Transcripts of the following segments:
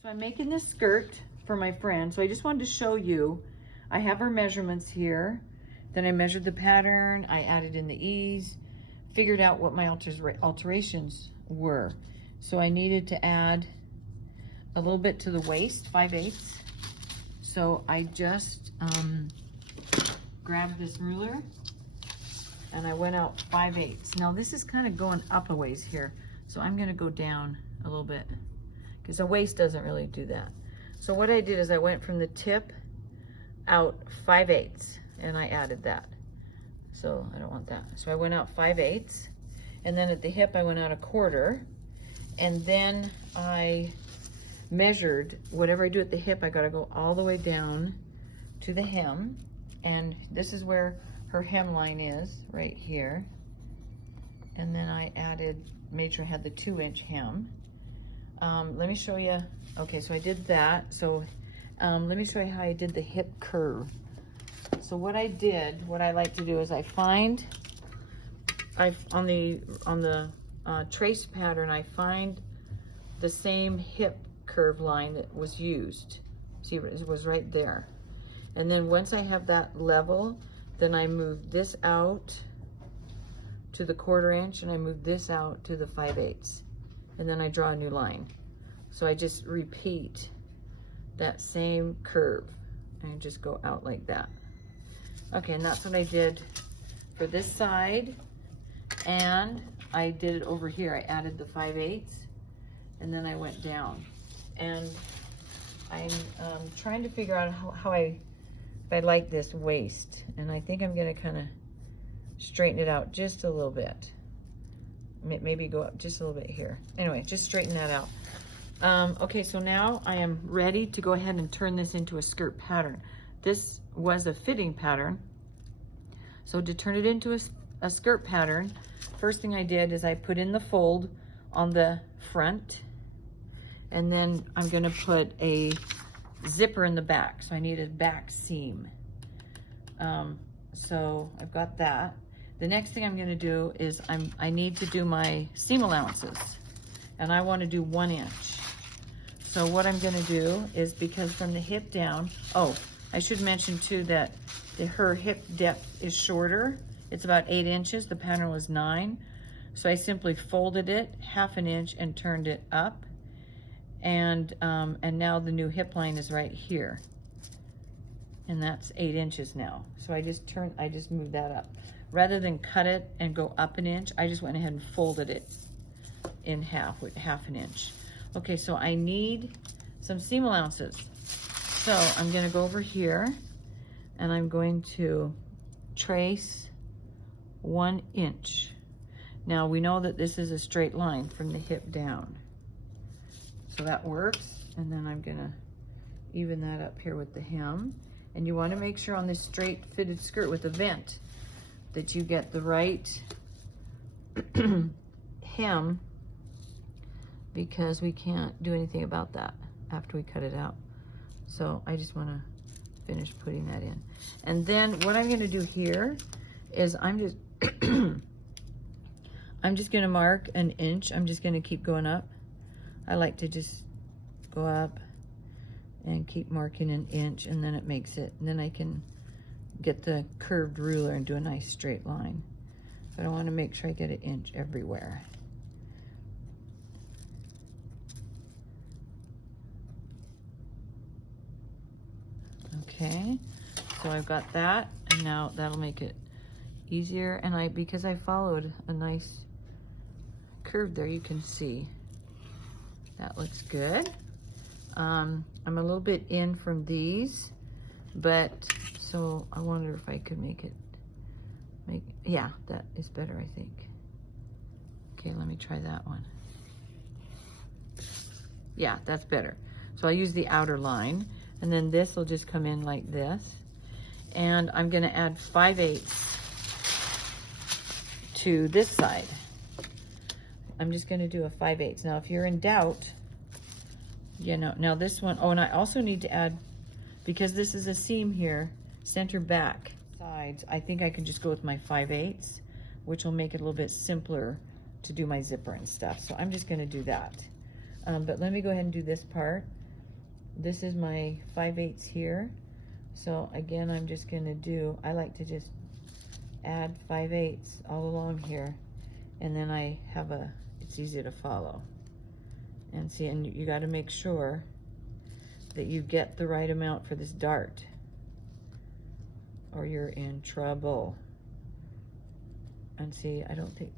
So I'm making this skirt for my friend. So I just wanted to show you, I have her measurements here. Then I measured the pattern, I added in the ease, figured out what my alterations were. So I needed to add a little bit to the waist, 5/8. So I just grabbed this ruler and I went out 5/8. Now this is kind of going up a ways here. So I'm gonna go down a little bit because the waist doesn't really do that. So what I did is I went from the tip out 5/8 and I added that. So I don't want that. So I went out 5/8 and then at the hip I went out 1/4 and then I measured whatever I do at the hip, I gotta go all the way down to the hem. And this is where her hemline is, right here. And then I made sure I had the 2-inch hem. Let me show you. Okay, so I did that. So let me show you how I did the hip curve. So what I like to do is on the trace pattern, I find the same hip curve line that was used. See, it was right there. And then once I have that level, then I move this out to the 1/4 inch and I move this out to the 5/8. And then I draw a new line. So I just repeat that same curve and just go out like that. Okay, and that's what I did for this side. And I did it over here. I added the 5/8 and then I went down. And I'm trying to figure out how I like this waist. And I think I'm gonna kind of straighten it out just a little bit. Maybe go up just a little bit here. Anyway, just straighten that out. Okay, so now I am ready to go ahead and turn this into a skirt pattern. This was a fitting pattern. So to turn it into a skirt pattern, first thing I did is I put in the fold on the front, and then I'm gonna put a zipper in the back. So I need a back seam. So I've got that. The next thing I'm gonna do is I need to do my seam allowances, and I wanna do 1 inch. So what I'm gonna do is, because from the hip down, oh, I should mention too that her hip depth is shorter. It's about 8 inches, the pattern was 9. So I simply folded it 1/2 inch and turned it up. And now the new hip line is right here. And that's 8 inches now. So I just moved that up. Rather than cut it and go up 1 inch, I just went ahead and folded it in half with 1/2 inch. Okay, so I need some seam allowances. So I'm gonna go over here and I'm going to trace 1 inch. Now we know that this is a straight line from the hip down. So that works. And then I'm gonna even that up here with the hem. And you wanna make sure on this straight fitted skirt with a vent that you get the right hem, because we can't do anything about that after we cut it out. So I just wanna finish putting that in. And then what I'm gonna do here is I'm just gonna mark 1 inch. I'm just gonna keep going up. I like to just go up and keep marking 1 inch, and then it makes it, and then I can get the curved ruler and do a nice straight line. But I wanna make sure I get 1 inch everywhere. Okay, so I've got that, and now that'll make it easier. And because I followed a nice curve there, you can see that looks good. I'm a little bit in from these, but so I wonder if I could yeah, that is better, I think. Okay, let me try that one. Yeah, that's better. So I'll use the outer line, and then this will just come in like this. And I'm gonna add 5/8 to this side. I'm just gonna do a 5/8. Now, if you're in doubt, now this one, oh, and I also need to add, because this is a seam here, center back sides, I think I can just go with my 5/8, which will make it a little bit simpler to do my zipper and stuff. So I'm just gonna do that. But let me go ahead and do this part. this is my 5/8 here. So again, I'm just gonna do, I like to just add 5/8 all along here. And then I have it's easy to follow. And see, and you gotta make sure that you get the right amount for this dart, or you're in trouble. And see, I don't think,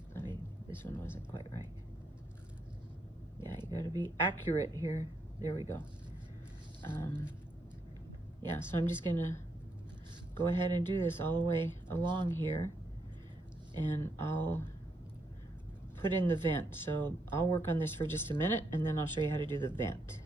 this one wasn't quite right. Yeah, you gotta be accurate here. There we go. Yeah, so I'm just gonna go ahead and do this all the way along here, and I'll put in the vent. So I'll work on this for just a minute, and then I'll show you how to do the vent.